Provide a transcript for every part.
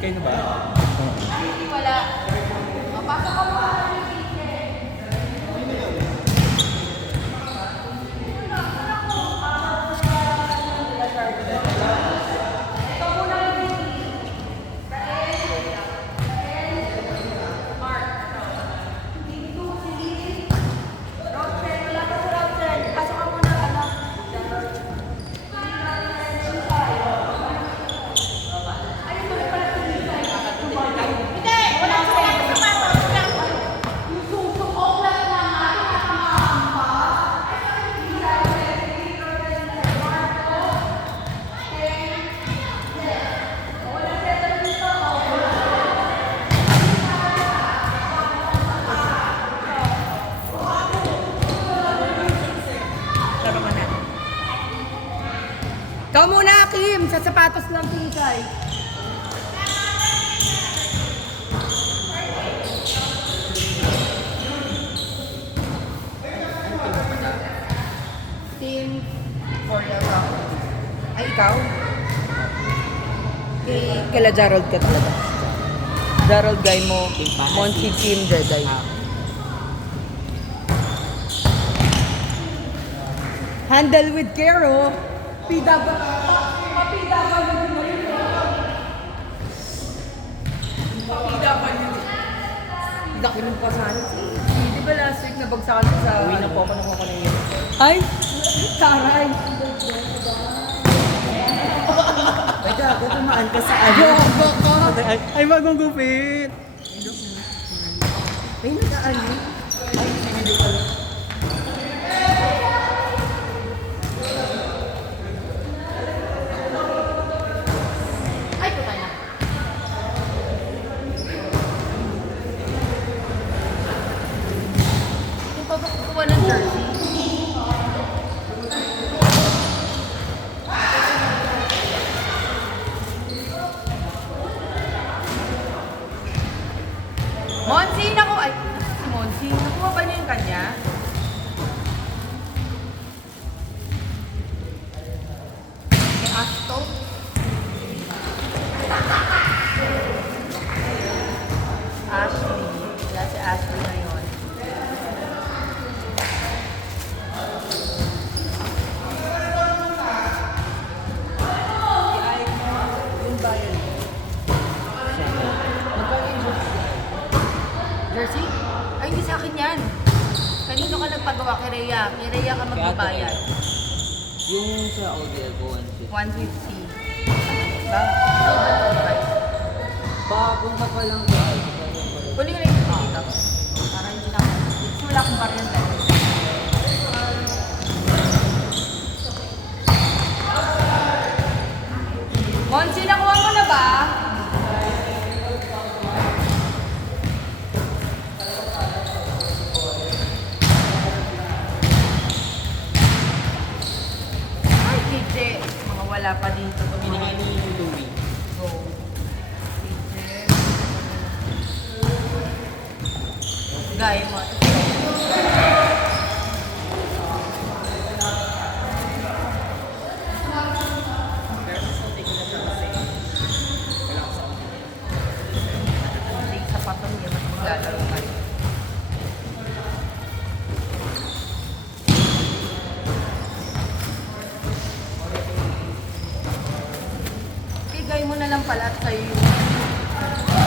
Kayo na ba? Wala. Mapasok ka mo. Ikaw muna, Kim! Sa sapatos lang, Pinsay. Team Korea ka. Ay, ikaw? Kala Gerald ka talaga. Gerald Guy mo, Monty Kim Jedi. Handle with care, oh. Pida ba? Mapida ba yun? Mapida ba yun? Laki ng pasalit. Di ba last week nabagsakan ko sa... Uwi na po ako nakuha ko na yun. Ay! Taray! Ay, gago, tumaan ka sa ano. Gago ka! Ay, bagong gupit. Ay, nag-aali. Ay, hindi pala. Ay, puta na. Yung pagkukuha ng jersey. Monsi, naku! Ay, si Monsi. Nakuha ba niya yung kanya? Kay Asto? Ashley. Wala si Ashley ngayon. Yung bayan. Jersey? Ay, hindi sa akin yan. Kanino ka nagpagawa? Kay Rhea. Kay Rhea ka magbabayad. Yung sa ODL ko, 150. Ba? bagong ka pa lang ba? Kunin ko na yung dito. Para hindi na. Wala akong variant lang. Monsi, nakuha mo na ba? Ay, DJ. Mga wala pa dito. Pinakain niyo yung Louie. Go. DJ. Gaya mo. Hindi sa patong niya, mas maglalaro ka. Bigay mo na lang pala at sa'yo yung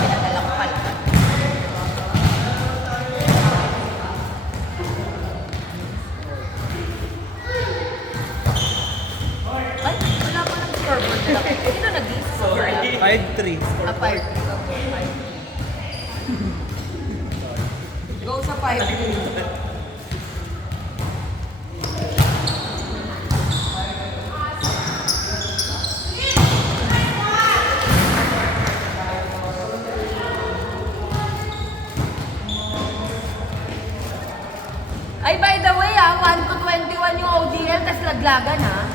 pinadala ko pala. Ay, wala pa ng scoreboard nila. Sino nag-score? 5-3. Ah, 5. Go sa 5. Ay, by the way, 1 to 21 yung ODL, tas laglagan, ha?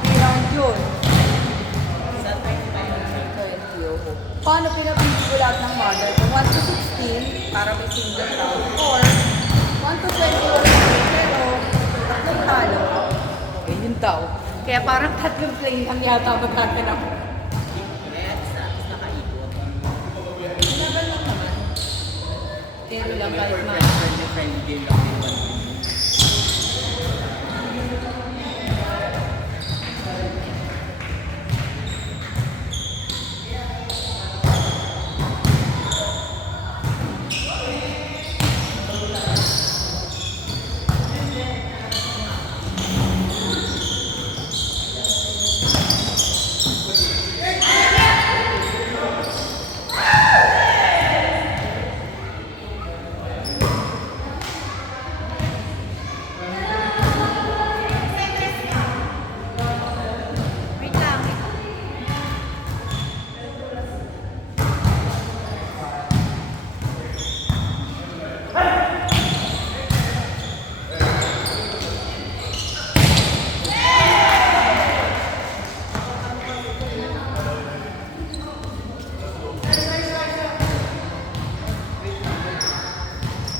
Hindi round yun. Paano pinapili ko lahat ng model? Kung 1 to 16, para may single round. Or 1 to 21, pero tatlong talo. Okay, yun tao. Kaya parang tatlong play lang yata magkaganap. lang kahit na. Friend game lang din 1v1.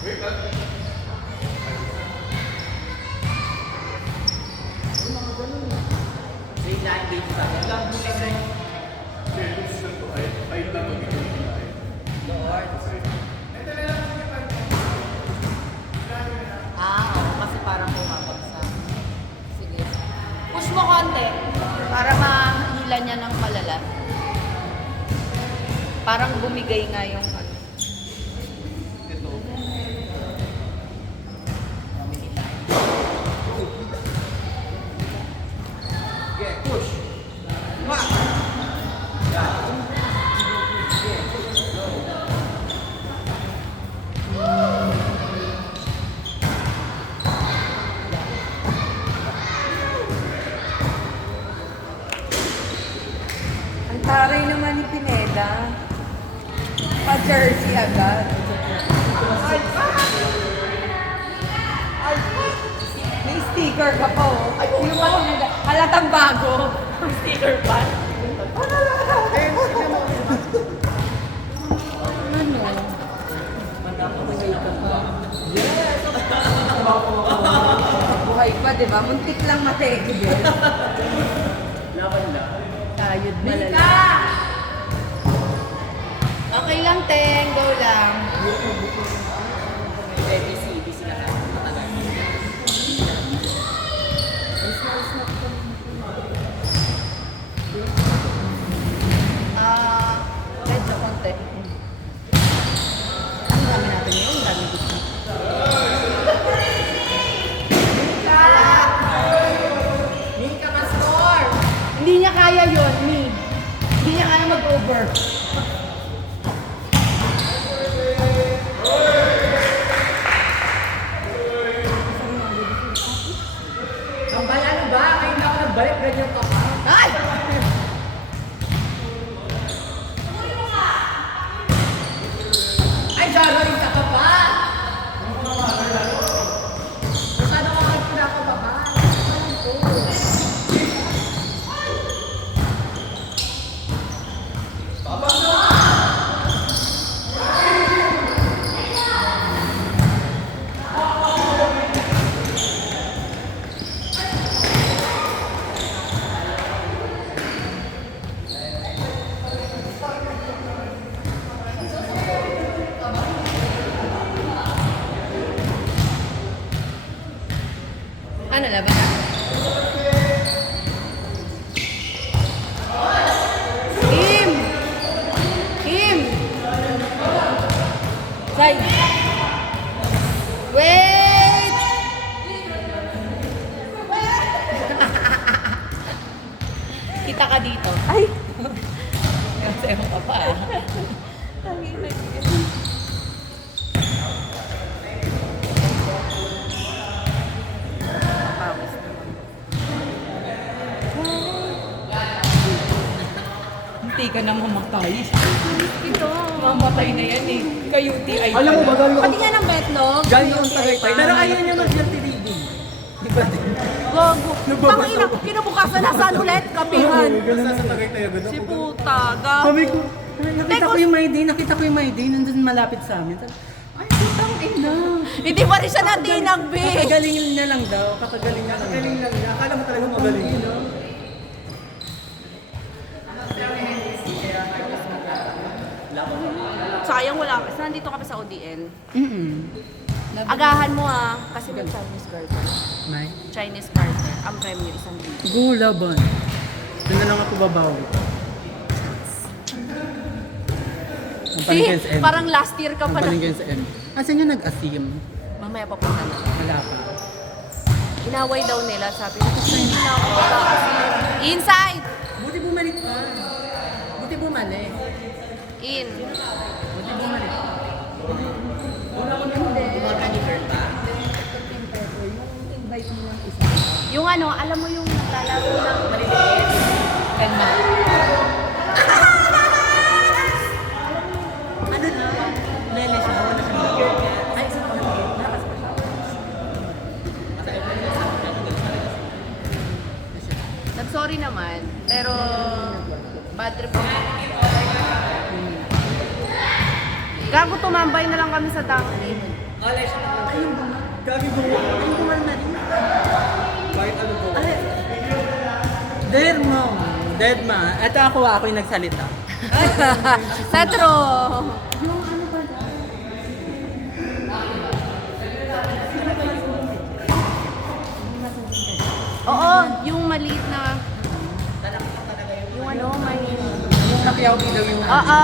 Wait lang. Baseline, baseline. Lang baseline. Oo, kasi parang bumabagsak. Sige. Push mo konti para mahila niya ng malala. Parang bumigay nga yung ano. Ito. Okay, push. Wah! Ang taray naman ni Pineda. Pa-jersey agad. May sticker ka pa oh. Yung pa talaga. Halatang bago. Sticker pa. Ano? Buhay pa, di ba? Muntik lang matigil. Laban lang. Tayod malala. Okay lang, Teng. Go lang. Busy na tayo. Matagal. Medyo konti. Ang dami natin yun. Ang dami gusto. Min ka ka-score! Hindi niya kaya yun, ni. Hindi niya kaya mag-over. Kambal, ano ba? Kayo na ako nagbalik. Ganyan ka pa. Ay! Ay, gagawin ka pa pa! Masyado ka kayo pinakababa. Ano, laban na? Kim! Kim! Say! Wait! Kita ka dito. Ay! Kasi mo ka pa. Pawis naman. Hindi ka na mamatay. Ito. Mamatay na yan eh. Ka-UTI. Alam mo ba, gano'n? Pati nga ng betlog. Gano'n tagaytay. Pero ayaw niya mag-guilty reading. Di ba din? Gago. Tangina, kinabukasan nasaan ulit? Kapihan. Ganun sa tagaytay agad. Si puta, gago. Sabi ko, nakita ko yung may day, nandun malapit sa amin. Ay, putang ina. Hindi pa rin siya natinag, be. Kakagaling niya lang daw. Kakagaling niya lang. Kakagaling lang niya. Akala mo talaga magaling. sayang wala. Basta nandito ka pa sa ODL. Agahan. Agahan mo ah, kasi may Chinese garter. May? Chinese garter. Ang premyo, 1,000. Gula ba? Doon na lang ako babawi. Ang palengke sa M. Parang last year ka Ang pa na. palengke sa M. Asan yung nag-asim? Mamaya papunta na. Wala pa. Inaway daw nila, sabi ko, hindi na ako mag-asim. Inside! Buti bumalik pa. Buti bumalik. In. Buti bumalik. Yung ano, alam mo yung naglalaro ng maliliit. Kalma. Ano na? Lele siya. Wala siyang ay, isa pa lang. Lakas pa siya. Nag-sorry naman, pero bad trip ako. Gago, tumambay na lang kami sa tanki. Ayun ba? Gabi ba? Ayun ba na rin? Kahit ano po? Dead mom. Dead ma. Ito ako yung nagsalita. Satro! Oo, yung maliit na... Yung ano, may... Yung Pacquiao daw yung... Oo.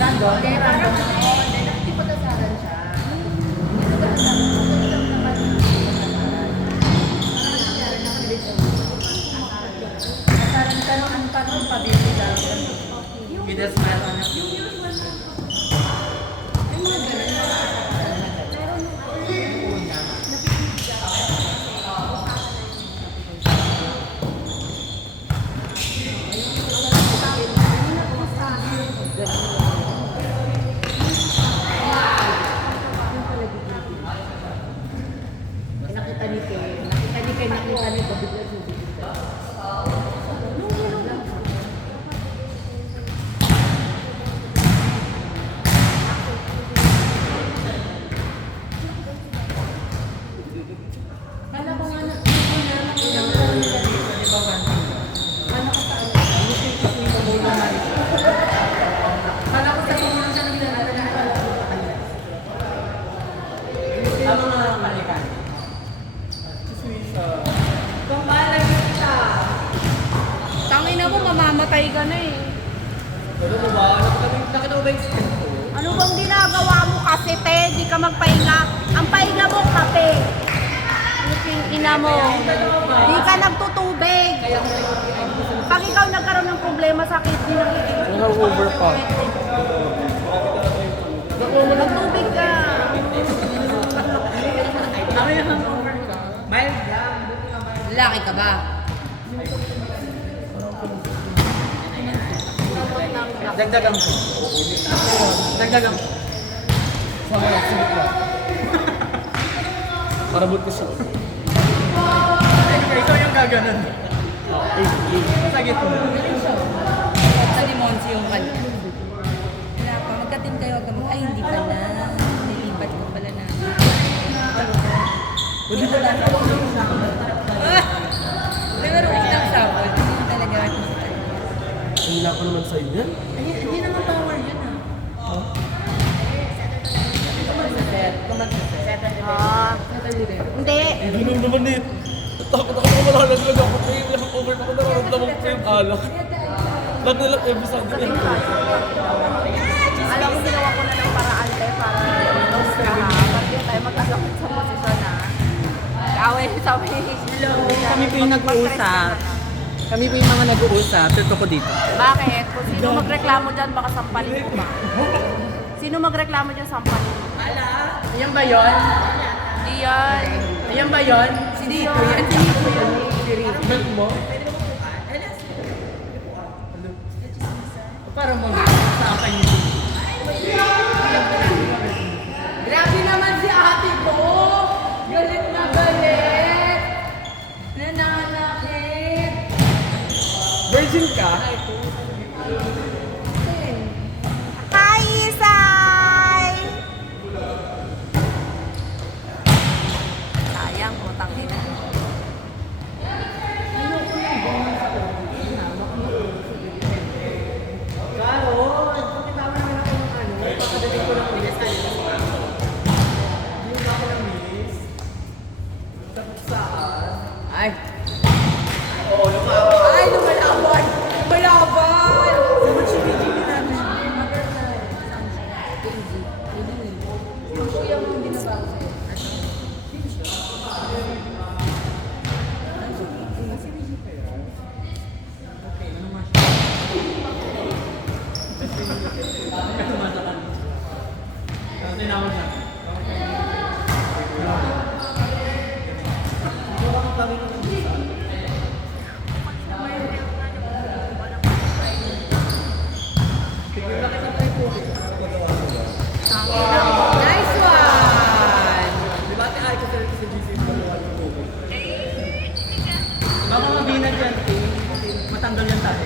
Random? Hindi, parang ano, hindi pag-asaran siya. Kasaran ka nung ang tanong pabili lang. With a smile on your Tangin na mo, mamamatay ka na eh. Ano mo ba? Nakita mo ba yung skin ko? Ano bang ginagawa mo kasi, te? Di ka magpahinga. Ang pahinga mo, kape. Yung ina mo. Di ka nagtutubig. Pag ikaw nagkaroon ng problema sa kidney, Over pa. magtubig ka. Ako yung hangover ka. Mild lang. Lalaki ka ba? Dagdagan ko. Dagdagan ko. Sama lang, sumit lang. Parabot ko siya. Anyway, ikaw yung gaganon. Sa gitna. Sa Limonsi yung kanya. Wala pa, magkatin kayo agad mo. Ay, hindi pala. Nilipat ko pala na. Hindi ko lang ako. Pero kitang sabol. Hindi talaga ako sa kanya. Hila ko naman sa'yo yan. Hindi naman power yun ah. Ah, hindi. Ganun naman eh. Takot ako na malalaglag ako. May over pa ko nararamdaman ko yung alak. Lahat na lang every Sunday. Alam mo, ginawa ko na ng paraan, te, para close ka ha. Pag yun tayo magkasakit sa posisyon ha. Kaaway sa may... Kami po yung nag-uusap. Kami po yung mga nag-uusap. Tuto ko dito. Bakit? Kung sino magreklamo dyan, baka sampalin ko ba? Sino magreklamo dyan, sampalin ko. Ayan ba yun? Hindi yan. Ayan ba yun? Si Dito yan. Si Dito yan. Belt mo? Para mo sa akin yun. Grabe naman si ate ko! Galit na galit! Nananakit! Virgin ka? Hi, Isay! Sayang, putang ina. Ay! Ay, lumalaban! Lumalaban! Tinawag na. Nice one! Di ba ate ay kasi sa GC ko baka mabinag yan, matanggal yan tayo.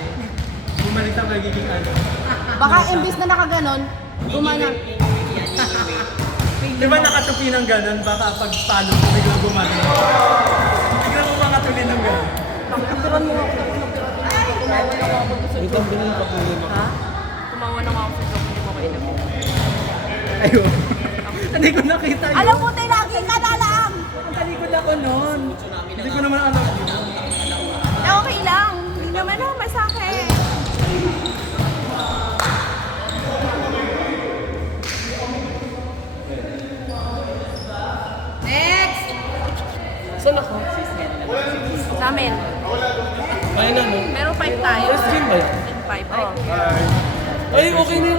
Bumalik sa magiging ano. Baka imbis na nakaganon, gumana. Di ba nakatupi ng ganun? Baka pag palo ko biglang gumana. Biglang mo makatupi ng ganun. Pagkapiran mo ako. Ito ang binili pa po yun. Tumawa na ako sa joke, hindi mo kayo inabot. Ayun. Hindi ko nakita yun. Alam mo, tayo lagi ka na lang. Ang talikod ako nun. Hindi ko naman alam yun. Okay lang. Hindi naman ako masakit. Next! Saan ako? Sa amin. Kaya na, no? Meron 5 tayo. First game ba? 5, oh. Ay, okay na yun.